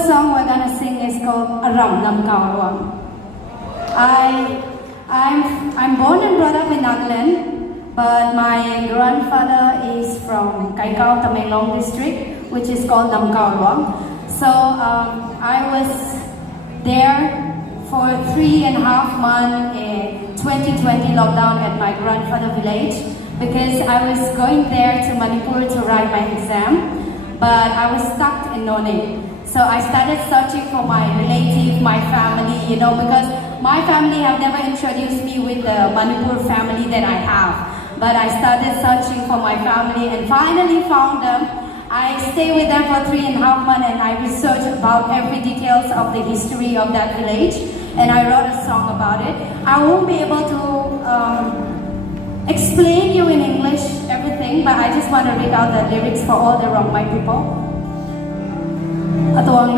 first song we're gonna sing is called Aram Nam Kao Luang. I'm born and brought up in Nagaland, but my grandfather is from Kaikau, Tamenglong district, which is called Nam Kao Luang. So I was there for 3.5 months in 2020 lockdown at my grandfather's village because I was going there to Manipur to write my exam, but I was stuck in Nonne. So I started searching for my relative, my family, because my family have never introduced me with the Manipur family that I have. But I started searching for my family and finally found them. I stayed with them for 3.5 months and I researched about every details of the history of that village and I wrote a song about it. I won't be able to explain you in English everything, but I just want to read out the lyrics for all the Rongmai people.